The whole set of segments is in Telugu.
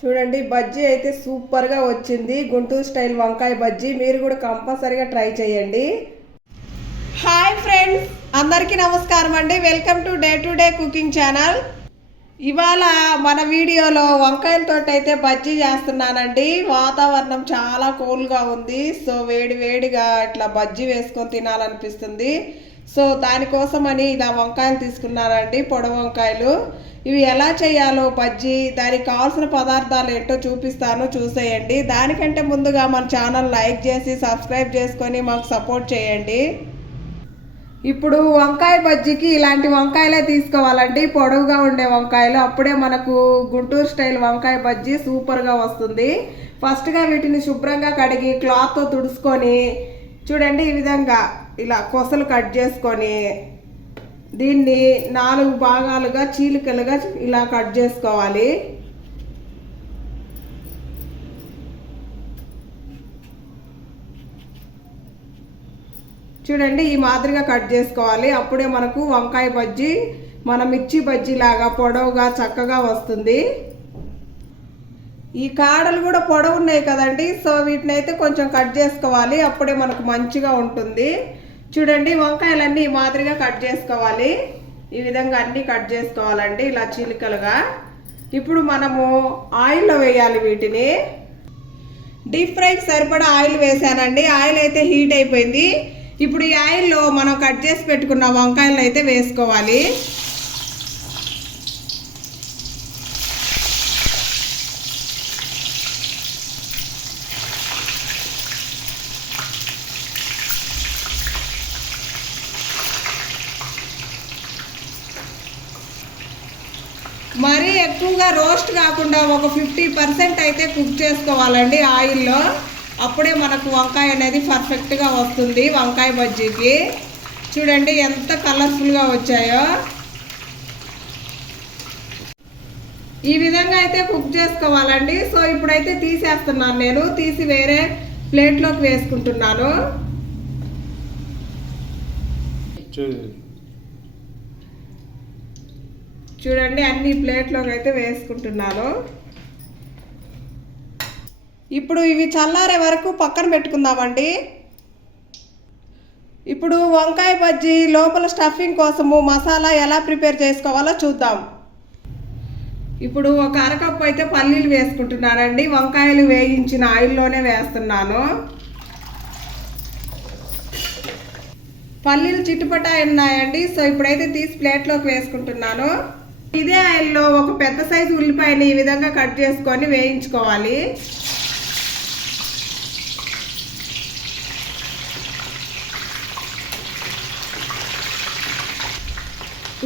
చూడండి బజ్జీ అయితే సూపర్గా వచ్చింది. గుంటూరు స్టైల్ వంకాయ బజ్జీ మీరు కూడా కంపల్సరీగా ట్రై చేయండి. హాయ్ ఫ్రెండ్స్, అందరికీ నమస్కారం అండి. Welcome to day cooking channel. ఇవాళ మన వీడియోలో వంకాయలతో అయితే బజ్జీ చేస్తున్నానండి. వాతావరణం చాలా కూల్గా ఉంది. సో వేడిగా ఇట్లా బజ్జీ వేసుకొని తినాలనిపిస్తుంది. సో దానికోసమని ఇలా వంకాయలు తీసుకున్నానండి, పొడవు వంకాయలు. ఇవి ఎలా చేయాలో బజ్జీ, దానికి కావాల్సిన పదార్థాలు ఏంటో చూపిస్తాను, చూసేయండి. దానికంటే ముందుగా మన ఛానల్ లైక్ చేసి సబ్స్క్రైబ్ చేసుకొని మాకు సపోర్ట్ చేయండి. ఇప్పుడు వంకాయ బజ్జీకి ఇలాంటి వంకాయలే తీసుకోవాలండి, పొడవుగా ఉండే వంకాయలు. అప్పుడే మనకు గుంటూరు స్టైల్ వంకాయ బజ్జీ సూపర్గా వస్తుంది. ఫస్ట్గా వీటిని శుభ్రంగా కడిగి క్లాత్తో తుడుచుకొని చూడండి ఈ విధంగా ఇలా కొసలు కట్ చేసుకొని దీన్ని 4 భాగాలుగా చీలికలుగా ఇలా కట్ చేసుకోవాలి. చూడండి ఈ మాదిరిగా కట్ చేసుకోవాలి. అప్పుడే మనకు వంకాయ బజ్జీ మన మిర్చి బజ్జీ లాగా పొడవుగా చక్కగా వస్తుంది. ఈ కాడలు కూడా పొడవు ఉన్నాయి కదండి, సో వీటిని అయితే కొంచెం కట్ చేసుకోవాలి, అప్పుడే మనకు మంచిగా ఉంటుంది. చూడండి వంకాయలన్నీ ఈ మాదిరిగా కట్ చేసుకోవాలి. ఈ విధంగా అన్నీ కట్ చేసుకోవాలండి ఇలా చీలికలుగా. ఇప్పుడు మనము ఆయిల్లో వేయాలి వీటిని. డీప్ ఫ్రైకి సరిపడా ఆయిల్ వేసానండి. ఆయిల్ అయితే హీట్ అయిపోయింది. ఇప్పుడు ఈ ఆయిల్లో మనం కట్ చేసి పెట్టుకున్న వంకాయలు అయితే వేసుకోవాలి. మరీ ఎక్కువగా రోస్ట్ కాకుండా ఒక 50% అయితే కుక్ చేసుకోవాలండి ఆయిల్లో. అప్పుడే మనకు వంకాయ అనేది పర్ఫెక్ట్గా వస్తుంది వంకాయ బజ్జీకి. చూడండి ఎంత కలర్ఫుల్గా వచ్చాయో. ఈ విధంగా అయితే కుక్ చేసుకోవాలండి. సో ఇప్పుడైతే తీసేస్తున్నాను, నేను తీసి వేరే ప్లేట్లోకి వేసుకుంటున్నాను. చూడండి అన్ని ప్లేట్లోకి అయితే వేసుకుంటున్నాను. ఇప్పుడు ఇవి చల్లారే వరకు పక్కన పెట్టుకుందామండి. ఇప్పుడు వంకాయ బజ్జీ లోపల స్టఫింగ్ కోసము మసాలా ఎలా ప్రిపేర్ చేసుకోవాలో చూద్దాం. ఇప్పుడు ఒక అరకప్పు అయితే పల్లీలు వేసుకుంటున్నానండి. వంకాయలు వేయించిన ఆయిల్లోనే వేస్తున్నాను. పల్లీలు చిట్టుపటా ఉన్నాయండి. సో ఇప్పుడైతే తీసి ప్లేట్లోకి వేసుకుంటున్నాను. ఇదే ఆయిల్లో ఒక పెద్ద సైజు ఉల్లిపాయని ఈ విధంగా కట్ చేసుకొని వేయించుకోవాలి.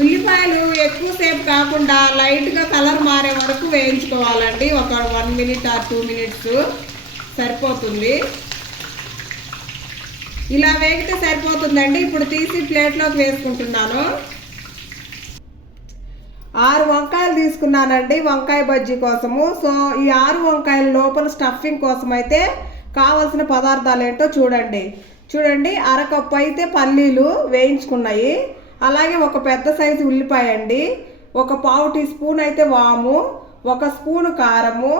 ఉల్లిపాయలు ఎక్కువసేపు కాకుండా లైట్గా కలర్ మారే వరకు వేయించుకోవాలండి. ఒక 1 minute or 2 minutes సరిపోతుంది. ఇలా వేగితే సరిపోతుందండి. ఇప్పుడు తీసి ప్లేట్లోకి వేసుకుంటున్నాను. 6 వంకాయలు తీసుకున్నానండి వంకాయ బజ్జీ కోసము. సో ఈ 6 వంకాయల లోపల స్టఫింగ్ కోసం అయితే కావలసిన పదార్థాలు ఏంటో చూడండి అరకప్పు అయితే పల్లీలు వేయించుకున్నాయి. అలాగే ఒక పెద్ద సైజు ఉల్లిపాయ అండి, ఒక 1/2 టీ స్పూన్ అయితే వాము, 1 స్పూను కారము,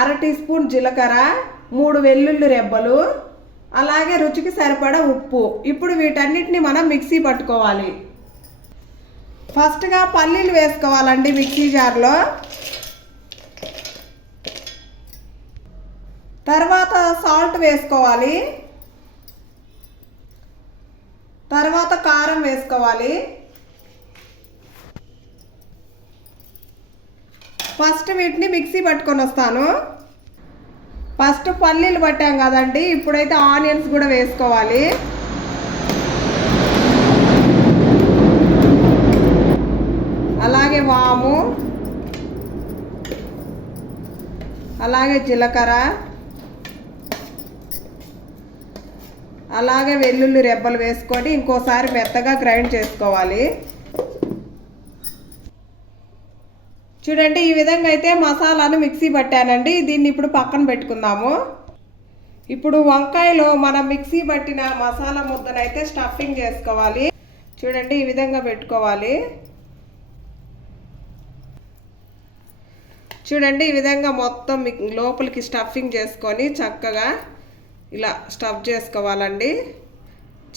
1/2 టీ స్పూన్ జీలకర్ర, 3 వెల్లుల్లి రెబ్బలు, అలాగే రుచికి సరిపడా ఉప్పు. ఇప్పుడు వీటన్నిటిని మనం మిక్సీ పట్టుకోవాలి. ఫస్ట్గా పల్లీలు వేసుకోవాలండి మిక్సీ జార్లో. తర్వాత సాల్ట్ వేసుకోవాలి. తర్వాత కారం వేసుకోవాలి. ఫస్ట్ వీటిని మిక్సీ పట్టుకొని వస్తాను. ఫస్ట్ పల్లీలు పట్టాం కదండి, ఇప్పుడైతే ఆనియన్స్ కూడా వేసుకోవాలి. అలాగే వాము, అలాగే జీలకర్ర, అలాగే వెల్లుల్లి రెబ్బలు వేసుకొని ఇంకోసారి మెత్తగా గ్రైండ్ చేసుకోవాలి. చూడండి ఈ విధంగా అయితే మసాలాను మిక్సీ పట్టానండి. దీన్ని ఇప్పుడు పక్కన పెట్టుకుందాము. ఇప్పుడు వంకాయలో మనం మిక్సీ పట్టిన మసాలా ముద్దనైతే స్టఫింగ్ చేసుకోవాలి. చూడండి ఈ విధంగా పెట్టుకోవాలి. చూడండి ఈ విధంగా మొత్తం లోపలికి స్టఫింగ్ చేసుకొని చక్కగా ఇలా స్టఫ్ చేసుకోవాలండి.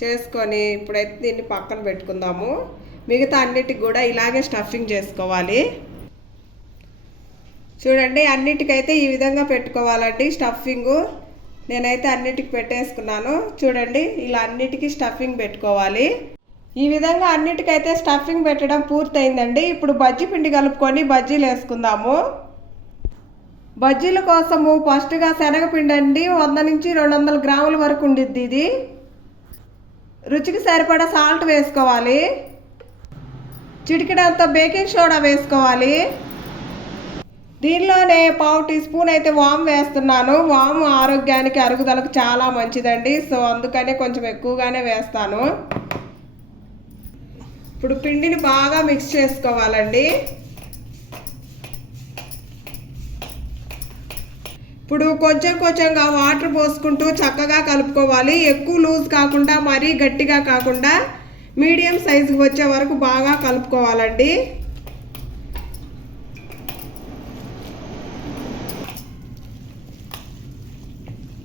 చేసుకొని ఇప్పుడైతే దీన్ని పక్కన పెట్టుకుందాము. మిగతా అన్నిటికి కూడా ఇలాగే స్టఫింగ్ చేసుకోవాలి. చూడండి అన్నిటికైతే ఈ విధంగా పెట్టుకోవాలండి స్టఫింగు. నేనైతే అన్నిటికి పెట్టేసుకున్నాను. చూడండి ఇలా అన్నిటికీ స్టఫింగ్ పెట్టుకోవాలి. ఈ విధంగా అన్నిటికైతే స్టఫింగ్ పెట్టడం పూర్తయిందండి. ఇప్పుడు బజ్జీ పిండి కలుపుకొని బజ్జీలు వేసుకుందాము. బజ్జీల కోసము ఫస్ట్గా శనగపిండి అండి 100 నుంచి 200 గ్రాముల వరకు ఉండిద్ది. ఇది రుచికి సరిపడా సాల్ట్ వేసుకోవాలి. చిటికెడంత బేకింగ్ సోడా వేసుకోవాలి. దీనిలోనే 1/2 టీ స్పూన్ అయితే వాము వేస్తున్నాను. వాము ఆరోగ్యానికి అరుగుదలకు చాలా మంచిదండి. సో అందుకనే కొంచెం ఎక్కువగానే వేస్తాను. ఇప్పుడు పిండిని బాగా మిక్స్ చేసుకోవాలండి. ఇప్పుడు కొంచెం కొంచెంగా వాటర్ పోసుకుంటూ చక్కగా కలుపుకోవాలి. ఎక్కువ లూజ్ కాకుండా మరీ గట్టిగా కాకుండా మీడియం సైజుకి వచ్చే వరకు బాగా కలుపుకోవాలండి.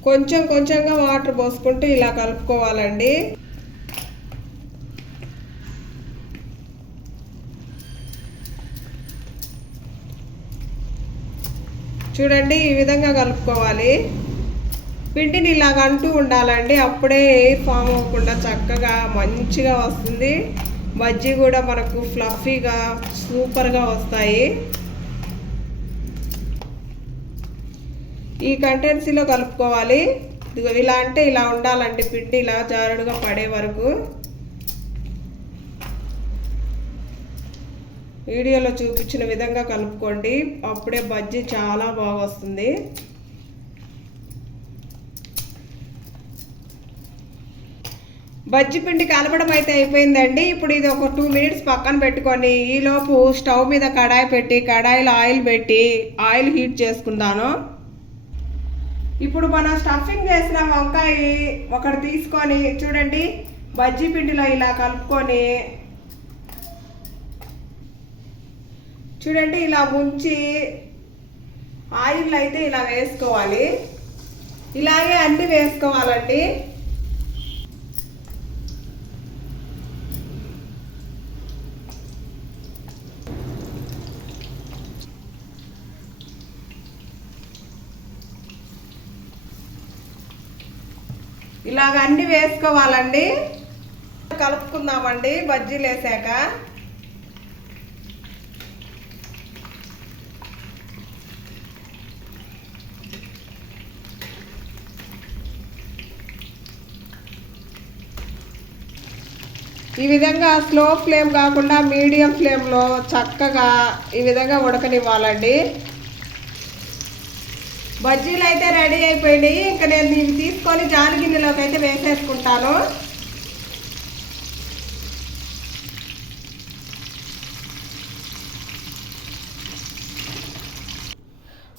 కొంచెం కొంచెంగా వాటర్ పోసుకుంటూ ఇలా కలుపుకోవాలండి. చూడండి ఈ విధంగా కలుపుకోవాలి. పిండిని ఇలాగ అంటూ ఉండాలండి. అప్పుడే ఎయిర్ ఫామ్ అవ్వకుండా చక్కగా మంచిగా వస్తుంది. బజ్జీ కూడా మనకు ఫ్లఫీగా సూపర్గా వస్తాయి. ఈ కంటెన్సీలో కలుపుకోవాలి. ఇదిగో ఇలా అంటే ఇలా ఉండాలండి. పిండి ఇలా జారుడుగా పడే వరకు. వీడియోలో చూపించిన విధంగా కలుపుకోండి. అప్పుడే బజ్జీ చాలా బాగా వస్తుంది. బజ్జీ పిండి కలపడం అయితే అయిపోయిందండి. ఇప్పుడు ఇది ఒక 2 మినిట్స్ పక్కన పెట్టుకొని ఈలోపు స్టవ్ మీద కడాయి పెట్టి కడాయిలో ఆయిల్ పెట్టి ఆయిల్ హీట్ చేసుకుందాను. ఇప్పుడు మనం స్టఫింగ్ చేసిన వంకాయ ఒకటి తీసుకొని చూడండి బజ్జీ పిండిలో ఇలా కలుపుకొని చూడండి ఇలా ముంచి ఆయిల్ అయితే ఇలా వేసుకోవాలి. ఇలాగే అన్ని వేసుకోవాలండి. ఇలాగ అన్ని వేసుకోవాలండి. కలుపుకుందామండి బజ్జీలు వేసాక. ఈ విధంగా స్లో ఫ్లేమ్ కాకుండా మీడియం ఫ్లేమ్లో చక్కగా ఈ విధంగా ఉడకనివ్వాలండి. బజ్జీలు అయితే రెడీ అయిపోయినాయి. ఇంకా నేను దీన్ని తీసుకొని జాలి గిన్నెలోకి అయితే వేసేసుకుంటాను.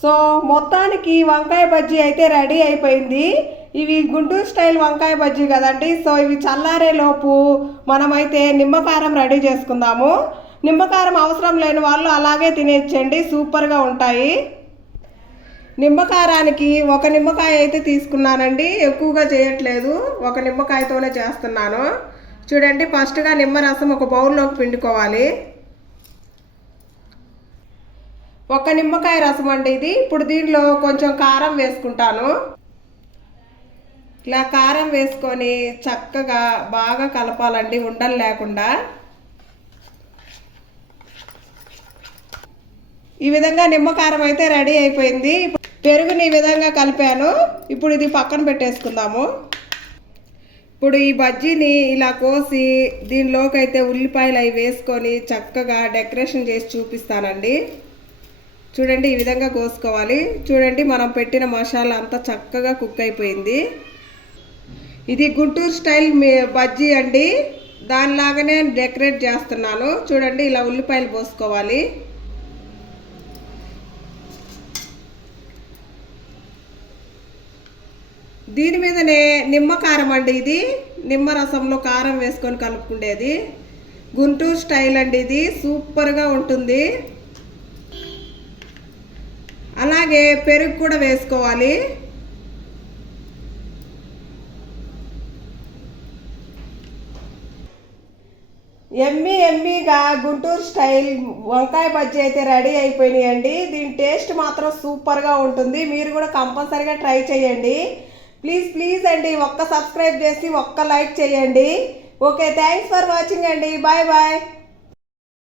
సో మొత్తానికి వంకాయ బజ్జీ అయితే రెడీ అయిపోయింది. ఇవి గుంటూరు స్టైల్ వంకాయ బజ్జీ కదండి. సో ఇవి చల్లారేలోపు మనమైతే నిమ్మకారం రెడీ చేసుకుందాము. నిమ్మకారం అవసరం లేని వాళ్ళు అలాగే తినేచ్చండి, సూపర్గా ఉంటాయి. నిమ్మకారానికి 1 నిమ్మకాయ అయితే తీసుకున్నానండి. ఎక్కువగా చేయట్లేదు, 1 నిమ్మకాయతోనే చేస్తున్నాను. చూడండి ఫస్ట్గా నిమ్మరసం ఒక బౌల్లోకి పిండుకోవాలి. 1 నిమ్మకాయ రసం అండి ఇది. ఇప్పుడు దీనిలో కొంచెం కారం వేసుకుంటాను. ఇలా కారం వేసుకొని చక్కగా బాగా కలపాలండి ఉండలు లేకుండా. ఈ విధంగా నిమ్మకారం అయితే రెడీ అయిపోయింది. పెరుగుని ఈ విధంగా కలిపాను. ఇప్పుడు ఇది పక్కన పెట్టేసుకుందాము. ఇప్పుడు ఈ బజ్జీని ఇలా కోసి దీనిలోకి అయితే ఉల్లిపాయలు అవి వేసుకొని చక్కగా డెకరేషన్ చేసి చూపిస్తానండి. చూడండి ఈ విధంగా కోసుకోవాలి. చూడండి మనం పెట్టిన మసాలా అంతా చక్కగా కుక్ అయిపోయింది. ఇది గుంటూరు స్టైల్ బజ్జీ అండి. దానిలాగానే డెకరేట్ చేస్తున్నాను. చూడండి ఇలా ఉల్లిపాయలు పోసుకోవాలి. దీని మీదనే నిమ్మకారం అండి. ఇది నిమ్మరసంలో కారం వేసుకొని కలుపుకునేది గుంటూరు స్టైల్ అండి. ఇది సూపర్గా ఉంటుంది. అలాగే పెరుగు కూడా వేసుకోవాలి. ఎమ్మీగా గుంటూరు స్టైల్ వంకాయ బజ్జీ అయితే రెడీ అయిపోయినాయండి. దీని టేస్ట్ మాత్రం సూపర్గా ఉంటుంది. మీరు కూడా కంపల్సరీగా ట్రై చేయండి. ప్లీజ్ అండి, ఒక్క సబ్స్క్రైబ్ చేసి ఒక్క లైక్ చేయండి. ఓకే, థ్యాంక్స్ ఫర్ వాచింగ్ అండి. బాయ్.